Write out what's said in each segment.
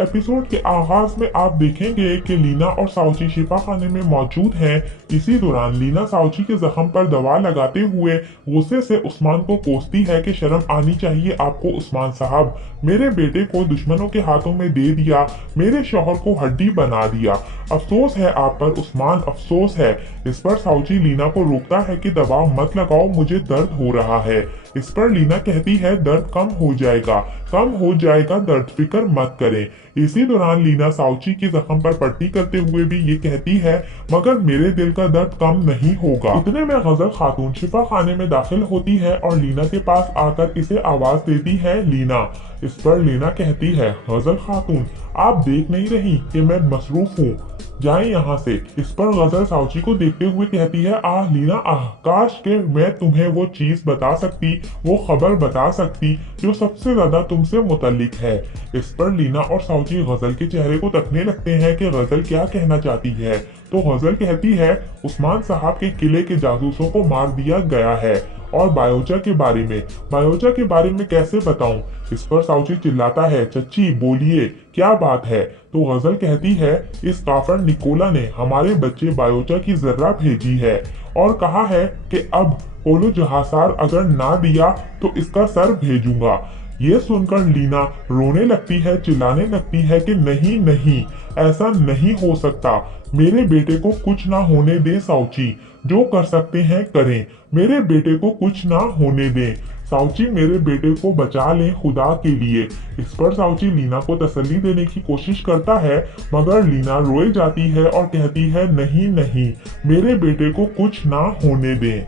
Episode के आगाज में आप देखेंगे कि लीना और साउची शिफा खाने में मौजूद हैं। इसी दौरान लीना साउची के जख्म पर दवा लगाते हुए गुस्से से उस्मान को कोसती है कि शर्म आनी चाहिए आपको उस्मान साहब, मेरे बेटे को दुश्मनों के हाथों में दे दिया, मेरे शौहर को हड्डी बना दिया। अफसोस है आप पर उस्मान, अफसोस है। इस पर साउची लीना को रोकता है कि दबाव मत लगाओ, मुझे दर्द हो रहा है। इस पर लीना कहती है दर्द कम हो जाएगा, कम हो जाएगा दर्द, फिक्र मत करें। इसी दौरान लीना साउची के जख्म पर पट्टी करते हुए भी ये कहती है मगर मेरे दिल का दर्द कम नहीं होगा। इतने में गजल खातून शिफा खाने में दाखिल होती है और लीना के पास आकर इसे आवाज देती है लीना। इस पर लीना कहती है गजल खातून आप देख नहीं रही कि मैं मसरूफ हूँ, जाए यहाँ से। इस पर गजल साउची को देखते हुए कहती है आह लीना आह, काश के मैं तुम्हें वो चीज बता सकती, वो खबर बता सकती जो सबसे ज्यादा तुमसे मुतल्लिक है। इस पर लीना और साउची गजल के चेहरे को तकने लगते हैं कि गजल क्या कहना चाहती है। तो गजल कहती है उस्मान साहब के किले के जासूसों को मार दिया गया है। और बायोचा के बारे में कैसे बताऊं? इस पर साउची चिल्लाता है चच्ची बोलिए क्या बात है। तो गजल कहती है इस काफर निकोला ने हमारे बच्चे बायोचा की जर्रा भेजी है और कहा है कि अब पोलो जहासार अगर ना दिया तो इसका सर भेजूंगा। ये सुनकर लीना रोने लगती है, चिल्लाने लगती है कि नहीं नहीं, ऐसा नहीं हो सकता, मेरे बेटे को कुछ ना होने दे साउची, जो कर सकते हैं करें, मेरे बेटे को कुछ ना होने दें साउची, मेरे बेटे को बचा लें खुदा के लिए। इस पर साउची लीना को तसल्ली देने की कोशिश करता है मगर लीना रोए जाती है और कहती है नहीं नहीं, मेरे बेटे को कुछ ना होने दें।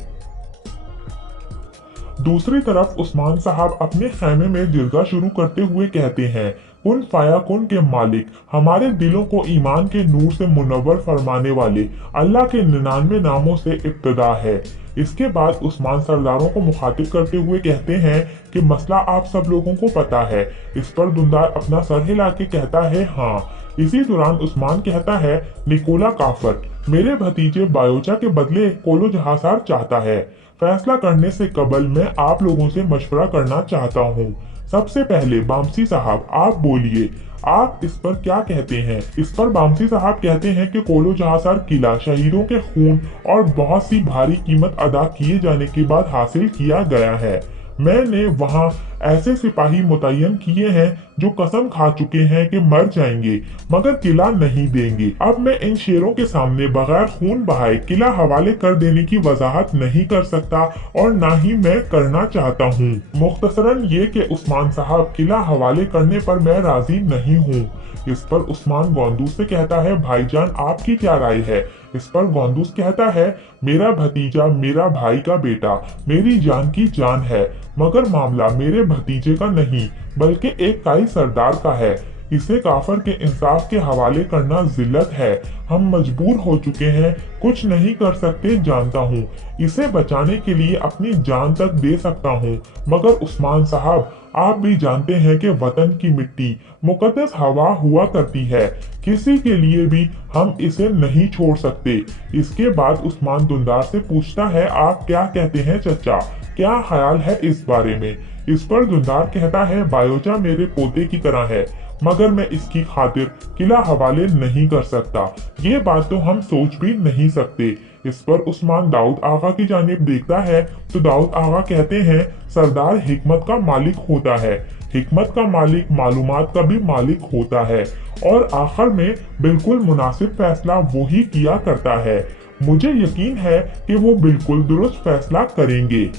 दूसरी तरफ उस्मान साहब अपने खैमे में जिरगा शुरू करते हुए कहते हैं कुन फाया कुन के मालिक, हमारे दिलों को ईमान के नूर से मुनव्वर फरमाने वाले अल्लाह के 99 नामों से इब्तदा है। इसके बाद उस्मान सरदारों को मुखातिब करते हुए कहते हैं कि मसला आप सब लोगों को पता है। इस पर दुंदार अपना सर हिला के कहता है हाँ। इसी दौरान उस्मान कहता है निकोला काफर मेरे भतीजे बायोचा के बदले कोलो जहासार चाहता है। फैसला करने से कबल मैं आप लोगों से मशवरा करना चाहता हूँ। सबसे पहले बामसी साहब आप बोलिए, आप इस पर क्या कहते हैं? इस पर बामसी साहब कहते हैं कि कोलो जहासार किला शहीदों के खून और बहुत सी भारी कीमत अदा किए जाने के बाद हासिल किया गया है। मैंने वहां ऐसे सिपाही मुतय्यन किए हैं जो कसम खा चुके हैं कि मर जाएंगे मगर किला नहीं देंगे। अब मैं इन शेरों के सामने बगैर खून बहाए किला हवाले कर देने की वजाहत नहीं कर सकता और ना ही मैं करना चाहता हूँ। मुख्तसरन ये कि उस्मान साहब किला हवाले करने पर मैं राजी नहीं हूँ। इस पर उस्मान गोंदूस से कहता है भाईजान आपकी क्या राय है? इस पर गोंदूस कहता है मेरा भतीजा मेरा भाई का बेटा मेरी जान की जान है मगर मामला मेरे भतीजे का नहीं बल्कि एक काई सरदार का है। इसे काफर के इंसाफ के हवाले करना जिल्लत है। हम मजबूर हो चुके हैं, कुछ नहीं कर सकते जानता हूँ। इसे बचाने के लिए अपनी जान तक दे सकता हूँ मगर उस्मान साहब आप भी जानते हैं कि वतन की मिट्टी मुकद्दस हवा हुआ करती है, किसी के लिए भी हम इसे नहीं छोड़ सकते। इसके बाद उस्मान दुंदार से पूछता है आप क्या कहते हैं चचा, क्या ख्याल है इस बारे में? इस पर दुंदार कहता है बायोचा मेरे पोते की तरह है मगर मैं इसकी खातिर किला हवाले नहीं कर सकता, ये बात तो हम सोच भी नहीं सकते। इस पर उस्मान दाऊद आगा की जानिब देखता है तो दाऊद आगा कहते हैं सरदार हिकमत का मालिक होता है, हिकमत का मालिक मालूमात का भी मालिक होता है और आखिर में बिल्कुल मुनासिब फैसला वो ही किया करता है। मुझे यकीन है कि वो बिल्कुल दुरुस्त फैसला करेंगे।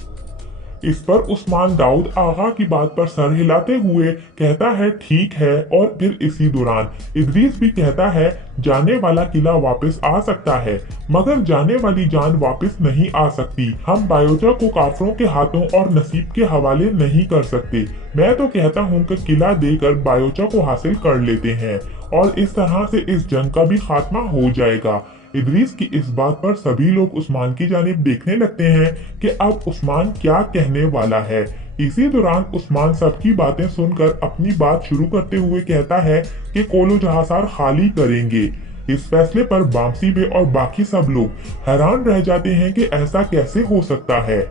इस पर उस्मान दाऊद आगा की बात पर सर हिलाते हुए कहता है ठीक है। और फिर इसी दौरान इदरीस भी कहता है जाने वाला किला वापस आ सकता है मगर जाने वाली जान वापस नहीं आ सकती। हम बायोचा को काफरों के हाथों और नसीब के हवाले नहीं कर सकते। मैं तो कहता हूँ कि किला देकर बायोचा को हासिल कर लेते हैं और इस तरह से इस जंग का भी खात्मा हो जाएगा। इदरीस की इस बात पर सभी लोग उस्मान की जानिब देखने लगते हैं कि अब उस्मान क्या कहने वाला है। इसी दौरान उस्मान सबकी बातें सुनकर अपनी बात शुरू करते हुए कहता है कि कोलो जहासार खाली करेंगे। इस फैसले पर बामसी बे और बाकी सब लोग हैरान रह जाते हैं कि ऐसा कैसे हो सकता है।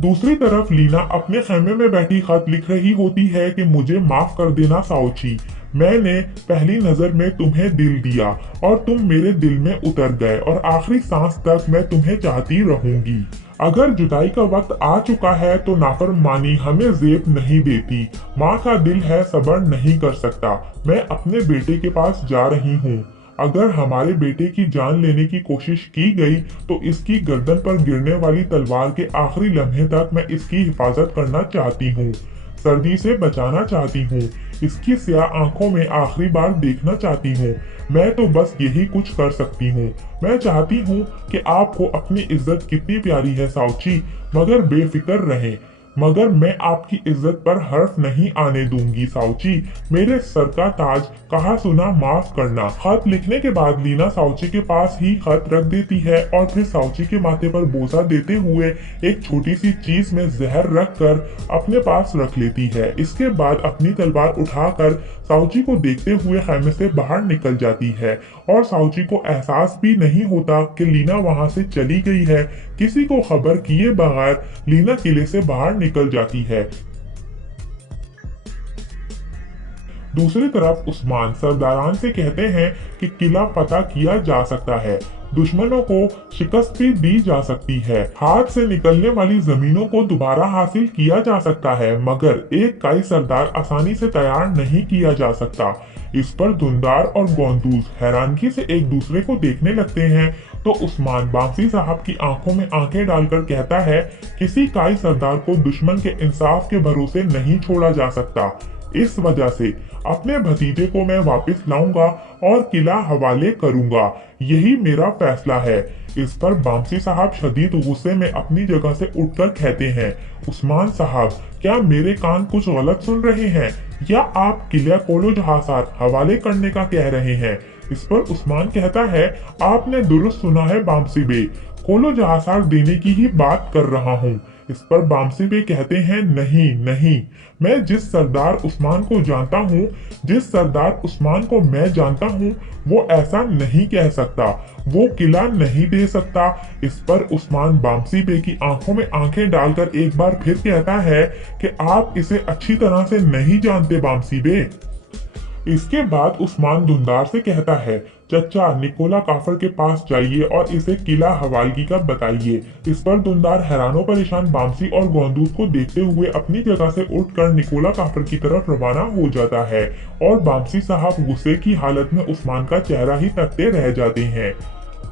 दूसरी तरफ लीना अपने खेमे में बैठी खत लिख रही होती है कि मुझे माफ कर देना साउची, मैंने पहली नजर में तुम्हें दिल दिया और तुम मेरे दिल में उतर गए और आखिरी सांस तक मैं तुम्हें चाहती रहूंगी। अगर जुदाई का वक्त आ चुका है तो नाफरमानी हमें जेब नहीं देती। माँ का दिल है सब्र नहीं कर सकता। मैं अपने बेटे के पास जा रही हूँ। अगर हमारे बेटे की जान लेने की कोशिश की गई तो इसकी गर्दन पर गिरने वाली तलवार के आखिरी लम्हे तक मैं इसकी हिफाजत करना चाहती हूँ। सर्दी से बचाना चाहती हूँ। इसकी स्याह आंखों में आखिरी बार देखना चाहती हूँ। मैं तो बस यही कुछ कर सकती हूँ। मैं चाहती हूँ कि आपको अपनी इज्जत कितनी प्यारी है साउची, मगर बेफिक्र रहें। मगर मैं आपकी इज्जत पर हर्फ नहीं आने दूंगी साउची। मेरे सर का ताज कहा सुना माफ करना। खत लिखने के बाद लीना साउची के पास ही खत रख देती है और फिर साउची के माथे पर बोसा देते हुए एक छोटी सी चीज में जहर रख कर अपने पास रख लेती है। इसके बाद अपनी तलवार उठाकर साउची को देखते हुए खैमे से बाहर निकल जाती है और साउची को एहसास भी नहीं होता कि लीना वहां से चली गई है। किसी को खबर किए बगैर लीना किले से बाहर निकल जाती है। दूसरी तरफ उस्मान सरदारान से कहते हैं कि किला फतह किया जा सकता है, दुश्मनों को शिकस्त भी दी जा सकती है, हाथ से निकलने वाली जमीनों को दोबारा हासिल किया जा सकता है, मगर एक काई सरदार आसानी से तैयार नहीं किया जा सकता। इस पर धुंधार और गोंदूज हैरानगी से एक दूसरे को देखने लगते हैं तो उस्मान बांसी साहब की आंखों में आंखें डालकर कहता है, किसी काई सरदार को दुश्मन के इंसाफ के भरोसे नहीं छोड़ा जा सकता। इस वजह से अपने भतीजे को मैं वापस लाऊंगा और किला हवाले करूंगा। यही मेरा फैसला है। इस पर बांसी साहब शदीद गुस्से में अपनी जगह से उठकर कहते हैं, उस्मान साहब, क्या मेरे कान कुछ गलत सुन रहे हैं या आप किला कोलो जहासार हवाले करने का कह रहे हैं? इस पर उस्मान कहता है, आपने दुरुस्त सुना है बांसी बे, कोलो जहासार देने की ही बात कर रहा हूँ। इस पर बामसी बे कहते हैं, नहीं नहीं, मैं जिस सरदार उस्मान को जानता हूँ, जिस सरदार उस्मान को मैं जानता हूँ, वो ऐसा नहीं कह सकता, वो किला नहीं दे सकता। इस पर उस्मान बामसी बे की आंखों में आंखें डालकर एक बार फिर कहता है कि आप इसे अच्छी तरह से नहीं जानते बामसी बे। इसके बाद उस्मान धुंधार से कहता है, चचा निकोला काफर के पास जाइए और इसे किला हवालगी का बताइए। इस पर धुंधार हैरानो परेशान बामसी और गोंदूस को देखते हुए अपनी जगह से उठकर निकोला काफर की तरफ रवाना हो जाता है और बामसी साहब गुस्से की हालत में उस्मान का चेहरा ही तकते रह जाते हैं।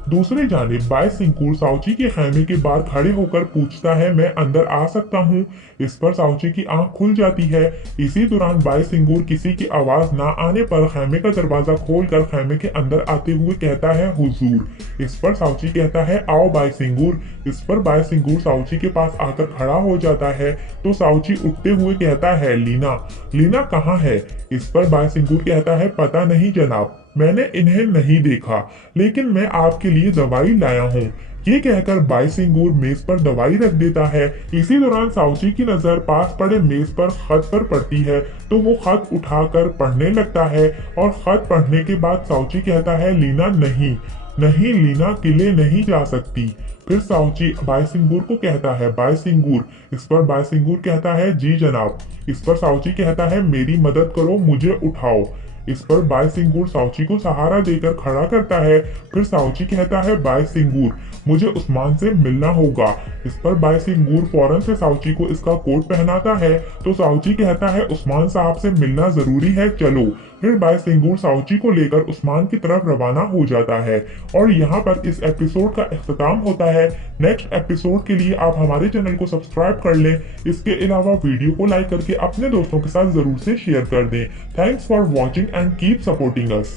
दूसरी जानिब बाय सिंगूर साउची के खैमे के बाहर खड़े होकर पूछता है, मैं अंदर आ सकता हूँ? इस पर साउची की आंख खुल जाती है। इसी दौरान बाय सिंगूर किसी की आवाज ना आने पर खैमे का दरवाजा खोलकर खैमे के अंदर आते हुए कहता है, हुजूर। इस पर साउची कहता है, आओ बाय सिंगूर। इस पर बाय सिंगूर साउची के पास आकर खड़ा हो जाता है तो साउची उठते हुए कहता है, लीना, लीना कहाँ है? इस पर बाय सिंगूर कहता है, पता नहीं जनाब, मैंने इन्हें नहीं देखा, लेकिन मैं आपके लिए दवाई लाया हूँ। ये कहकर बाय सिंगूर मेज पर दवाई रख देता है। इसी दौरान साउची की नजर पास पड़े मेज पर खत पर पड़ती है तो वो खत उठाकर पढ़ने लगता है और खत पढ़ने के बाद साउची कहता है, लीना नहीं नहीं, लीना किले नहीं जा सकती। फिर साउची बाय सिंगूर को कहता है, बाय सिंगूर। इस पर बाय सिंगूर कहता है, जी जनाब। इस पर साउची कहता है, मेरी मदद करो, मुझे उठाओ। इस पर बाय सिंगूर साउची को सहारा देकर खड़ा करता है। फिर साउची कहता है, बाय सिंगूर, मुझे उस्मान से मिलना होगा। इस पर बाय सिंगूर फौरन से साउची को इसका कोट पहनाता है तो साउची कहता है, उस्मान साहब से मिलना जरूरी है, चलो। फिर बाय सिंगूर साउची को लेकर उस्मान की तरफ रवाना हो जाता है और यहाँ पर इस एपिसोड का इख्तिताम होता है। नेक्स्ट एपिसोड के लिए आप हमारे चैनल को सब्सक्राइब कर लें। इसके अलावा वीडियो को लाइक करके अपने दोस्तों के साथ जरूर से शेयर कर दें। Thanks for watching and keep supporting us.